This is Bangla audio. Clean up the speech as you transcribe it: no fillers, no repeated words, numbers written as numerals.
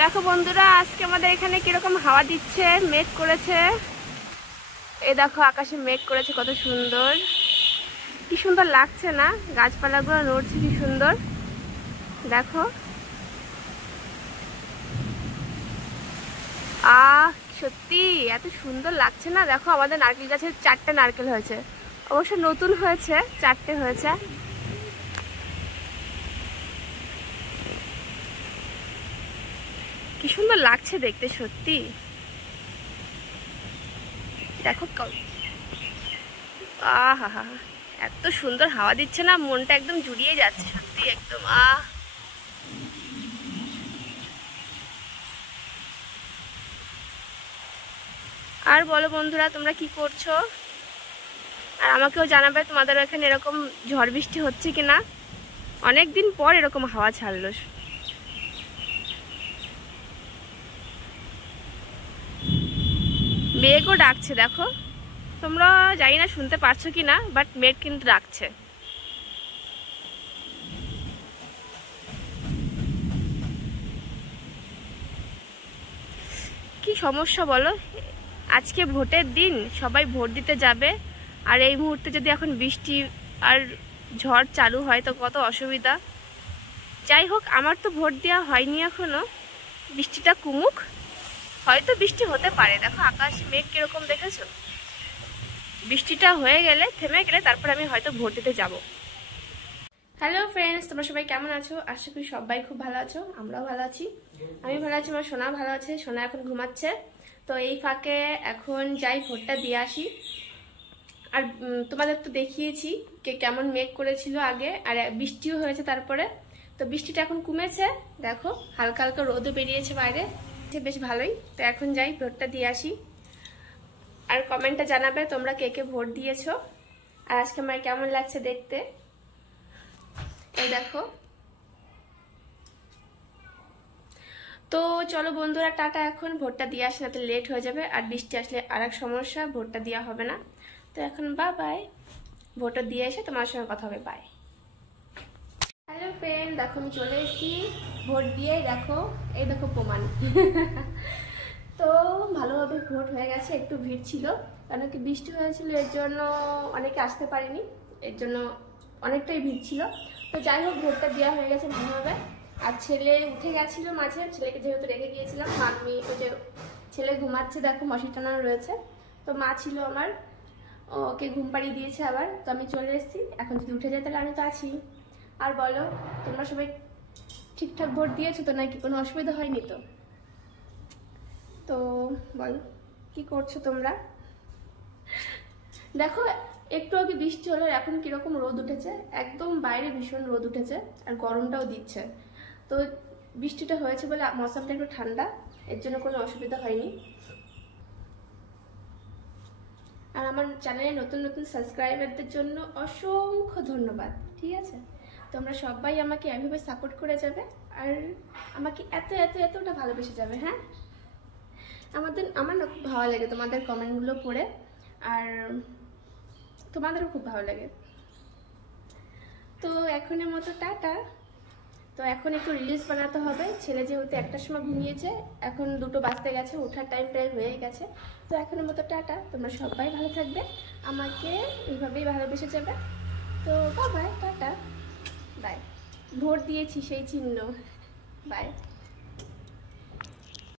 দেখো বন্ধুরা, আজকে আমাদের এখানে কিরকম হাওয়া দিচ্ছে, মেঘ করেছে। এই দেখো আকাশে মেঘ করেছে, কত সুন্দর, কি সুন্দর লাগছে না? গাছপালাগুলো নড়ছে, কি সুন্দর দেখো। সত্যি এত সুন্দর লাগছে না? দেখো আমাদের নারকেল গাছে 4টে নারকেল হয়েছে, অবশ্য নতুন হয়েছে, 4টে হয়েছে। কি সুন্দর লাগছে দেখতে সত্যি। দেখো আহা, এত সুন্দর হাওয়া দিচ্ছে না, মনটা একদম জুড়িয়ে যাচ্ছে সত্যি একদম। আর বলো বন্ধুরা, তোমরা কি করছো? আর আমাকেও জানাবে তোমাদের এখানে এরকম ঝড় বৃষ্টি হচ্ছে কিনা। অনেকদিন পর এরকম হাওয়া ছাড়লো। মেঘও ডাকছে দেখো, তোমরা জানি না শুনতে পারছো কিনা, বাট মেঘ কিন্তু ডাকছে। কি সমস্যা বলো, আজকে ভোটের দিন, সবাই ভোট দিতে যাবে, আর এই মুহূর্তে যদি এখন বৃষ্টি আর ঝড় চালু হয় তো কত অসুবিধা। যাই হোক, আমার তো ভোট দেওয়া হয়নি এখনো, বৃষ্টিটা কমুক, হয়তো বৃষ্টি হতে পারে। দেখো আকাশে মেঘ কিরকম দেখেছো? বৃষ্টিটা হয়ে গেলে, থেমে গেলে, তারপর আমি হয়তো ভোট দিতে যাব। হ্যালো ফ্রেন্ডস, তোমরা সবাই কেমন আছো? আশা করি সবাই খুব ভালো আছো, আমরাও ভালো আছি। আমি ভালো আছি, আমার সোনা ভালো আছে। সোনা এখন ঘুমাচ্ছে, তো এই ফাঁকে এখন যাই ভোটটা দিয়ে আসি। আর তোমাদের তো দেখিয়েছি কেমন মেঘ করেছিল আগে, আর বৃষ্টিও হয়েছে তারপরে। তো বৃষ্টিটা এখন কমেছে, দেখো হালকা হালকা রোদও বেরিয়েছে বাইরে, বেশ ভালোই। তো এখন যাই ভোটটা দিয়ে আসি। আর কমেন্টে জানাবে তোমরা কে কে ভোট দিয়েছো, আর আজকে আমার কেমন লাগছে দেখতে। এই দেখো। তো চলো বন্ধুরা, টাটা, এখন ভোটটা দিয়ে আসি, না তো লেট হয়ে যাবে, আর বৃষ্টি আসলে আর এক সমস্যা, ভোটটা দেওয়া হবে না। তো এখন বাই, ভোটটা দিয়ে এসে তোমার সঙ্গে কথা হবে, বাই। হ্যালো ফ্রেন্ড, দেখো আমি চলে এসেছি ভোট দিয়ে। দেখো, এই দেখো প্রমাণ। তো ভালোভাবে ভোট হয়ে গেছে, একটু ভিড় ছিল কারণ কি বৃষ্টি হয়েছিল, এর জন্য অনেকে আসতে পারেনি, এর জন্য অনেকটাই ভিড় ছিল। তো যাই হোক, ভোটটা দেওয়া হয়ে গেছে ভালোভাবে। আর ছেলে উঠে গেছিলো মাঝে, ছেলেকে যেহেতু রেখে গিয়েছিলাম, আমি তো যে ছেলে ঘুমাচ্ছে, দেখো মশি টানানো রয়েছে। তো মা ছিল আমার, ওকে ঘুম পাড়িয়ে দিয়েছে আবার। তো আমি চলে এসেছি, এখন যদি উঠে যায় তাহলে আমি তো আছি। আর বলো, তোমরা সবাই ঠিকঠাক ভোট দিয়েছো তো নাকি? কোনো অসুবিধা হয়নি তো? তো বলো কি করছো তোমরা? দেখো একটু আগে বৃষ্টি হলো, এখন কিরকম রোদ উঠেছে, একদম বাইরে ভীষণ রোদ উঠেছে, আর গরমটাও দিচ্ছে। তো বৃষ্টিটা হয়েছে বলে মৌসুমটা একটু ঠান্ডা, এর জন্য কোনো অসুবিধা হয়নি। আর আমার চ্যানেলে নতুন নতুন সাবস্ক্রাইবারদের জন্য অসংখ্য ধন্যবাদ, ঠিক আছে? তোমরা সবাই আমাকে এভাবে সাপোর্ট করে যাবে, আর আমাকে এত এত এতটা ভালোবেসে যাবে। হ্যাঁ, আমার না খুব ভালো লাগে তোমাদের কমেন্টগুলো পড়ে, আর তোমাদেরও খুব ভালো লাগে। তো এখনের মতো টাটা। তো এখন একটু রিলস বানাতে হবে, ছেলে যেহেতু 1টার সময় ঘুমিয়েছে, এখন 2টো বাজতে গেছে, ওঠার টাইম প্রায় হয়ে গেছে। তো এখনের মতো টাটা, তোমরা সবাই ভালো থাকবে, আমাকে এইভাবেই ভালোবেসে যাবে। তো বাই, টাটা, বাই। ভোট দিয়েছি সেই চিহ্ন, বাই।